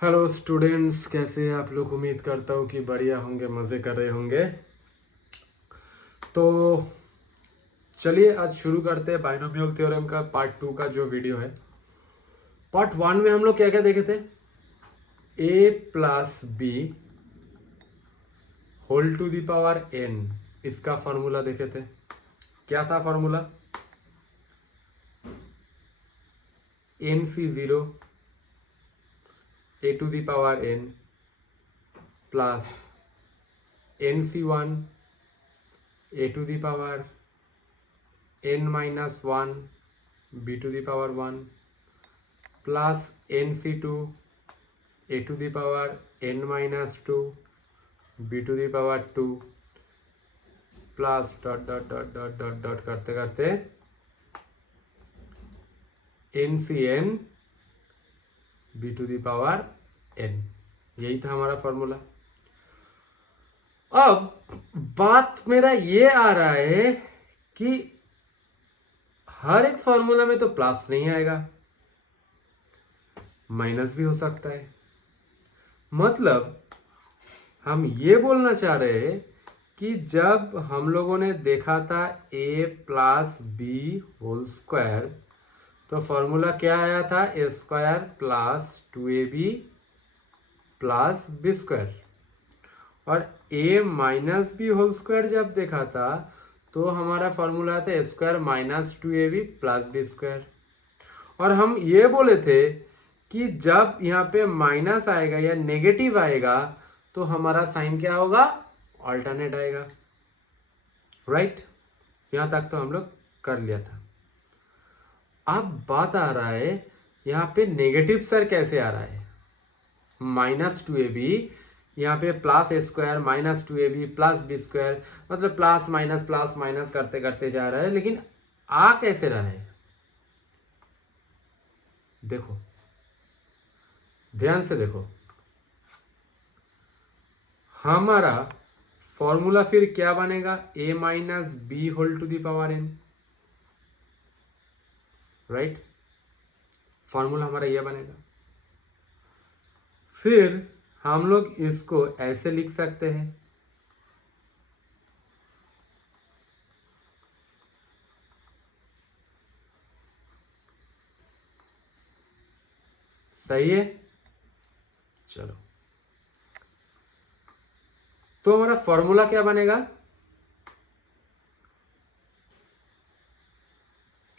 Hello students, कैसे हैं आप लोग। उम्मीद करता हूँ कि बढ़िया होंगे, मज़े कर रहे होंगे। तो चलिए आज शुरू करते हैं बाइनोमियल थ्योरम का पार्ट 2 का जो वीडियो है। पार्ट 1 में हम लोग क्या क्या देखे थे। a plus B whole to the power n, इसका फॉर्मूला देखे थे। क्या था formula? nc0 a to the power n plus nc1 a to the power n minus 1 b to the power 1 plus nc2 a to the power n minus 2 b to the power 2 plus dot dot dot dot dot dot करते करते NCN b to the power n। यही था हमारा formula. अब बात मेरा ये आ रहा है कि हर एक फॉर्मूला में तो प्लस नहीं आएगा, माइनस भी हो सकता है। मतलब हम ये बोलना चाह रहे हैं कि जब हम लोगों ने देखा था a plus B whole square, तो फॉर्मूला क्या आया था? A square plus 2ab plus B square. और a minus B whole square जब देखा था तो हमारा फॉर्मूला था A square minus 2ab plus B square. और हम ये बोले थे कि जब यहाँ पे माइनस आएगा या नेगेटिव आएगा तो हमारा साइन क्या होगा? ऑल्टरनेट आएगा। राइट? यहाँ तक तो हम लोग कर लिया था। अब बात आ रहा है यहाँ पे नेगेटिव सर कैसे आ रहा है। माइनस 2ab, यहाँ पे plus A square minus 2ab plus B square, मतलब प्लस माइनस करते करते जा रहा है, लेकिन आ कैसे रहा है? देखो, ध्यान से देखो, हमारा फॉर्मूला फिर क्या बनेगा? a minus B whole to the power n। Right? Formula हमारा यह बनेगा। फिर हम लोग इसको ऐसे लिख सकते हैं, सही है। चलो, तो हमारा फॉर्मूला क्या बनेगा?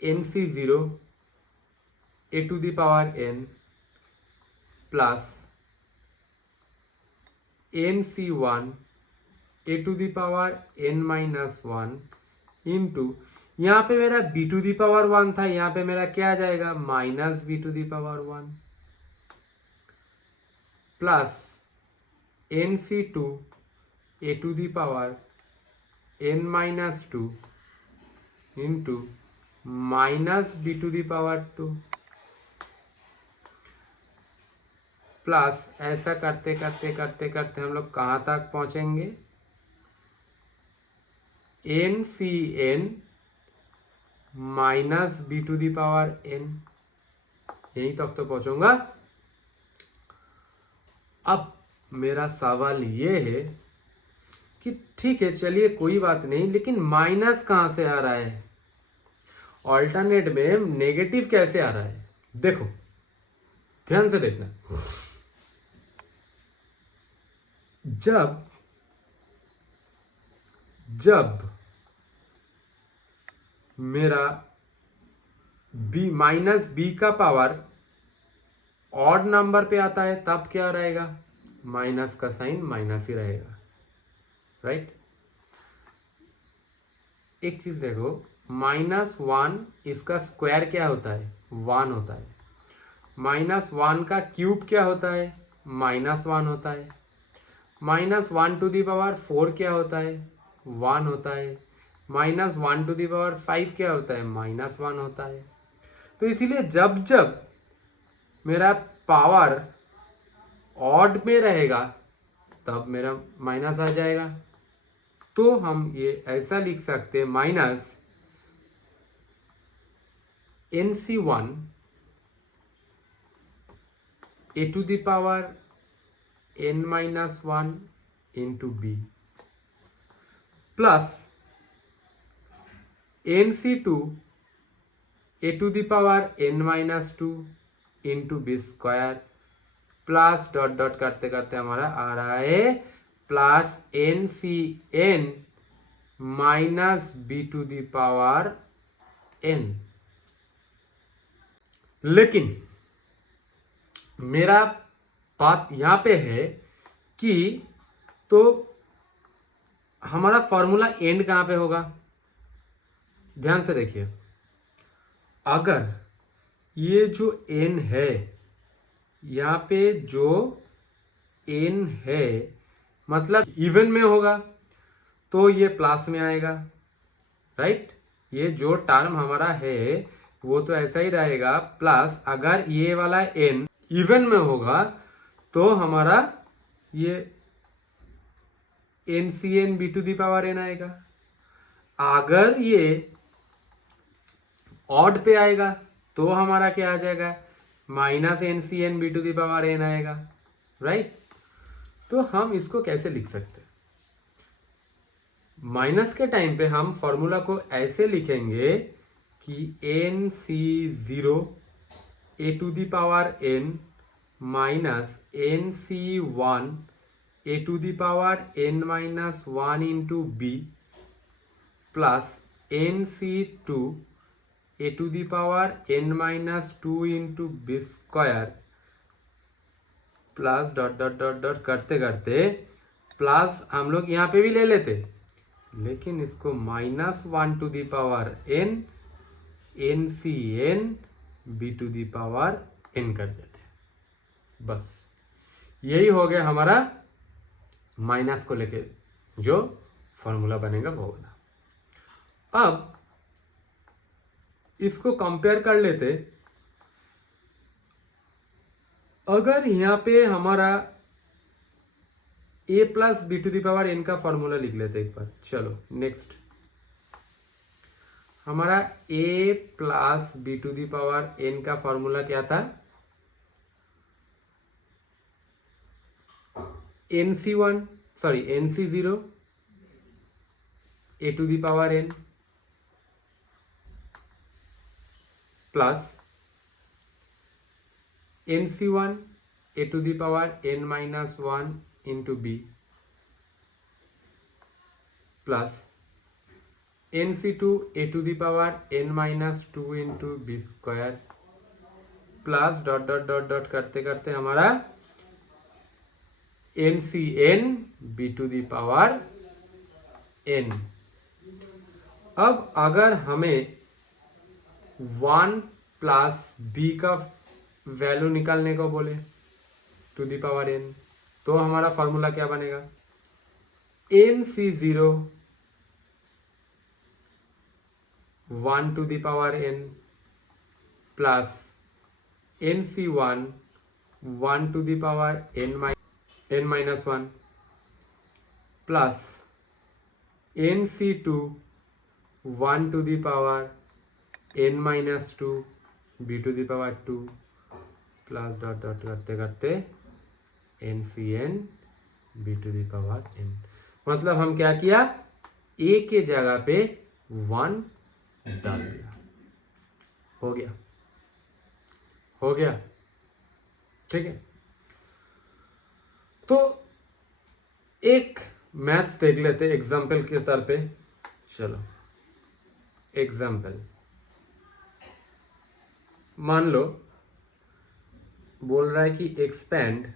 nc0 a to the power n plus nc1 a to the power n minus 1 into, यहाँ पे मेरा b टू द पावर 1 था, यहाँ पे मेरा क्या आ जाएगा? Minus b to the power 1 plus nc2 a to the power n minus 2 into minus b to the power 2 plus, ऐसा करते करते करते करते हम लोग कहाँ तक पहुँचेंगे? NCN minus b to the power n, यहीं तक तो पहुँचूंगा। अब मेरा सवाल ये है कि ठीक है, चलिए कोई बात नहीं, लेकिन माइनस कहाँ से आ रहा है? ऑल्टरनेट में नेगेटिव कैसे आ रहा है? देखो, ध्यान से देखना। जब जब मेरा b माइनस बी का पावर ऑड नंबर पे आता है तब क्या रहेगा? माइनस का साइन माइनस ही रहेगा। राइट? एक चीज देखो, -1 इसका स्क्वायर क्या होता है? 1 होता है। -1 का क्यूब क्या होता है? -1 होता है। -1 टू दी पावर 4 क्या होता है? 1 होता है। -1 टू दी पावर 5 क्या होता है? -1 होता है। तो इसीलिए जब जब मेरा पावर ऑड में रहेगा तब मेरा माइनस आ जाएगा। तो हम ये ऐसा लिख सकते हैं, minus NC1 a to the power n minus 1 into b plus nc2 a to the power n minus 2 into b square plus dot dot करते करते हमारा आ रहा है plus N C N minus B to the power N. लेकिन मेरा बात यहां पे है कि तो हमारा फॉर्मूला एंड कहां पे होगा? ध्यान से देखिए, अगर ये जो एन है यहाँ पे जो एन है मतलब इवन में होगा तो ये प्लस में आएगा, राइट? ये जो टर्म हमारा है वो तो ऐसा ही रहेगा प्लस अगर ये वाला एन इवन में होगा तो हमारा ये N C N B to the power N आएगा। अगर ये ऑड पे आएगा तो हमारा क्या आ जाएगा? Minus N C N B to the power N आएगा, राइट? तो हम इसको कैसे लिख सकते हैं? माइनस के टाइम पे हम फॉर्मूला को ऐसे लिखेंगे कि N C zero A to the power N minus N C one A to the power N minus one into B plus N C two A to the power N minus two into B square plus dot dot dot dot करते करते plus हम लोग यहाँ पे भी ले लेते, लेकिन इसको minus one to the power N N C N B to the power N कर देते। बस यही हो गया हमारा माइनस को लेके जो फॉर्मूला बनेगा वो वाला। अब इसको कंपेयर कर लेते, अगर यहाँ पे हमारा a plus b to the power n का फॉर्मूला लिख लेते एक बार। चलो नेक्स्ट, हमारा a plus b to the power n का फॉर्मूला क्या था? nc1 sorry nc0 a to the power n plus nc1 a to the power n minus one into B plus nc2 a to the power n minus two into B square plus dot dot dot dot करते करते हमारा ncn b to the power n। अब अगर हमें 1 plus B का value निकालने को बोले टू दी पावर n, तो हमारा फॉर्मूला क्या बनेगा? nc0 1 to the power n plus nc1 1 to the power n minus one plus nc2 1 to the power n minus two b to the power two plus dot dot करते करते nCn b to the power n। मतलब हम क्या किया? a के जगह पे 1 डाल दिया, हो गया, हो गया, ठीक है। तो एक मैथ्स देख लेते एग्जाम्पल के तौर पे। चलो एग्जाम्पल, मान लो बोल रहा है कि expand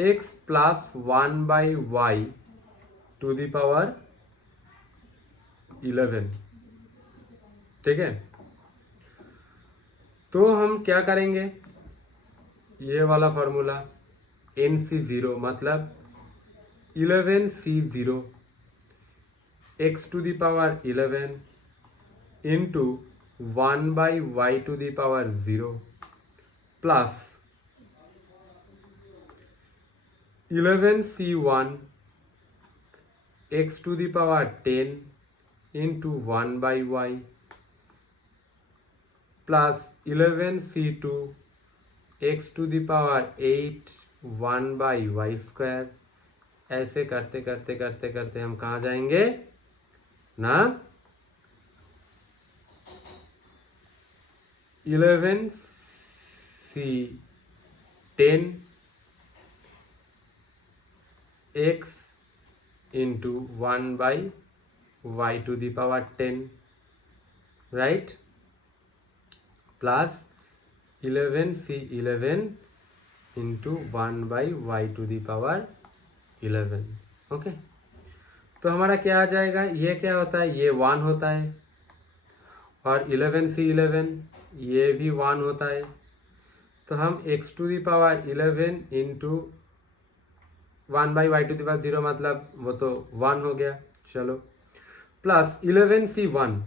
x plus 1 by y to the power 11, ठीक है। तो हम क्या करेंगे? ये वाला फॉर्मूला nc0 मतलब 11c0 x to the power 11 into 1 by y to the power 0 plus 11c1 x to the power 10 into 1 by y plus 11c2 x to the power 8 1/y²। ऐसे करते करते करते करते हम कहाँ जाएंगे ना, 11c10 x into 1/y to the power 10, right, plus 11c11 into 1/y to the power 11। Okay, तो हमारा क्या आ जाएगा, ये क्या होता है, ये 1 होता है, और 11c11 ये भी 1 होता है। तो हम x to the power 11 into 1/y to the power 0 मतलब वो तो 1 हो गया, चलो, plus 11c1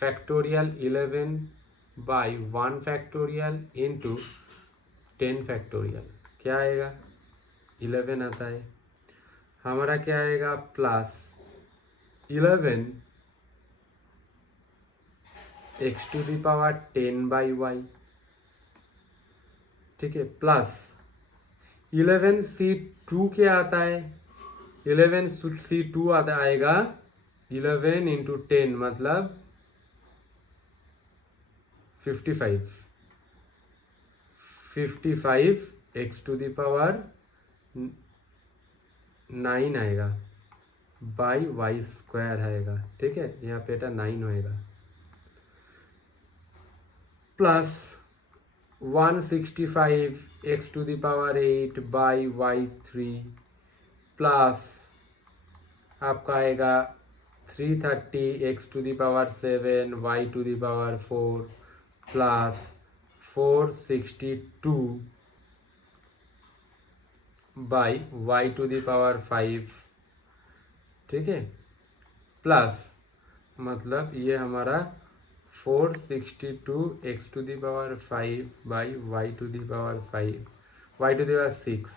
factorial 11/1 factorial into 10 factorial, क्या आएगा 11 आता है। हमारा क्या आएगा, plus 11 x to the power 10/y, ठीक है, प्लस 11c2 क्या आता है, 11c2 आता आएगा 11 इंटू 10 मतलब 55 x टू द पावर 9 आएगा बाई y² आएगा, ठीक है, यहाँ पे 9 होएगा, plus 165 x to the power 8 by y3 plus आपका आएगा 330 x to the power 7 y to the power 4 plus 462 by y to the power 5, ठीक है, प्लस मतलब ये हमारा 462 x to the power 5 by y to the power 5 y to the power 6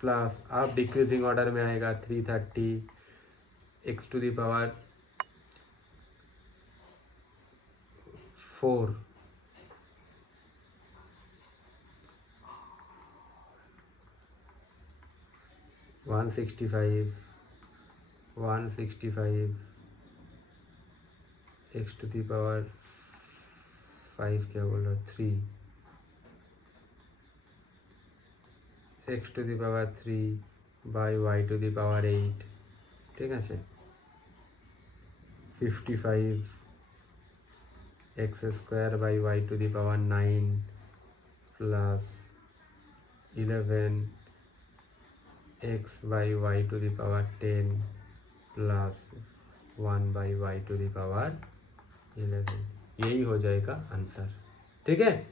plus आप decreasing order में आएगा 330 x to the power 4 165 x to the power 5 क्या बोल रहा 3 x to the power 3 by y to the power 8, ঠিক আছে, 55 x² by y to the power 9 plus 11 x by y to the power 10 plus 1 by y to the power 11, यही हो जाएगा answer, ठीक है।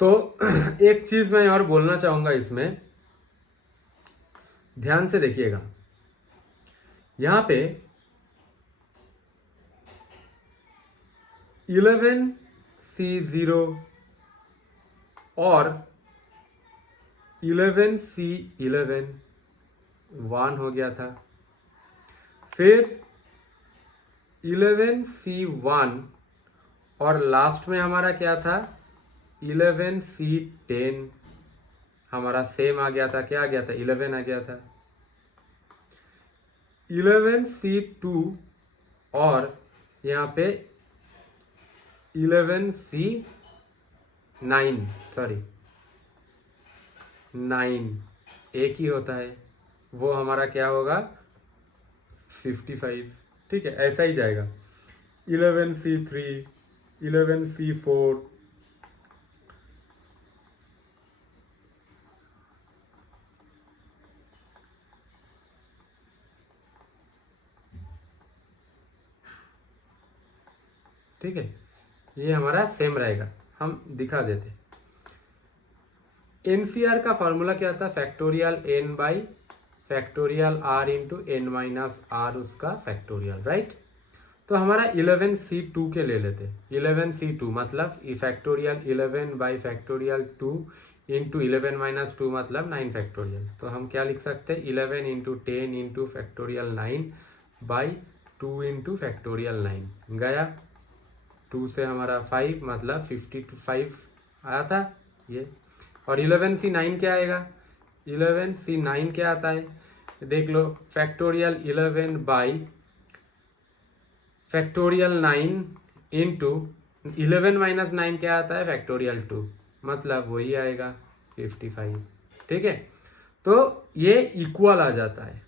तो एक चीज मैं और बोलना चाहूंगा इसमें, ध्यान से देखिएगा, यहां पे 11c0 और 11c11 1 हो गया था, फिर 11c1 और लास्ट में हमारा क्या था 11c10 हमारा सेम आ गया था, क्या आ गया था 11 आ गया था। 11c2 और यहाँ पे 11c9 सॉरी 9 एक ही होता है, वो हमारा क्या होगा 55, ठीक है, ऐसा ही जाएगा 11c3 11c4 ठीक है, ये हमारा सेम रहेगा। हम दिखा देते, एनसीआर का फॉर्मूला क्या था, factorial n by factorial r into n minus r उसका फैक्टोरियल, राइट। तो हमारा 11c2 के ले लेते, 11c2 मतलब factorial 11 by factorial 2 into 11 minus 2 मतलब 9 फैक्टोरियल। तो हम क्या लिख सकते हैं 11 into 10 into factorial 9 by 2 into factorial 9 गया 2 से हमारा 5 मतलब 55 आया था ये। और 11C9 क्या आएगा 11C9 क्या आता है देख लो factorial 11 by factorial 9 into 11 minus 9 क्या आता है फैक्टोरियल 2 मतलब वही आएगा 55। ठीक है तो ये इक्वल आ जाता है,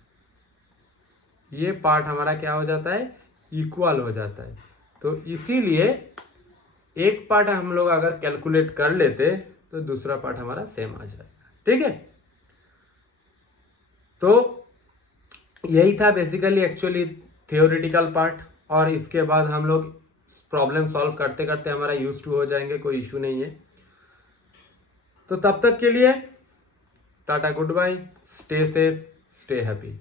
ये पार्ट हमारा क्या हो जाता है इक्वल हो जाता है। तो इसीलिए एक पार्ट हम लोग अगर कैलकुलेट कर लेते तो दूसरा पार्ट हमारा सेम आ जाएगा। ठीक है तो यही था बेसिकली एक्चुअली थियोरिटिकल पार्ट। और इसके बाद हम लोग प्रॉब्लम सॉल्व करते करते हमारा यूज टू हो जाएंगे, कोई इशू नहीं है। तो तब तक के लिए टाटा good bye, stay safe stay happy.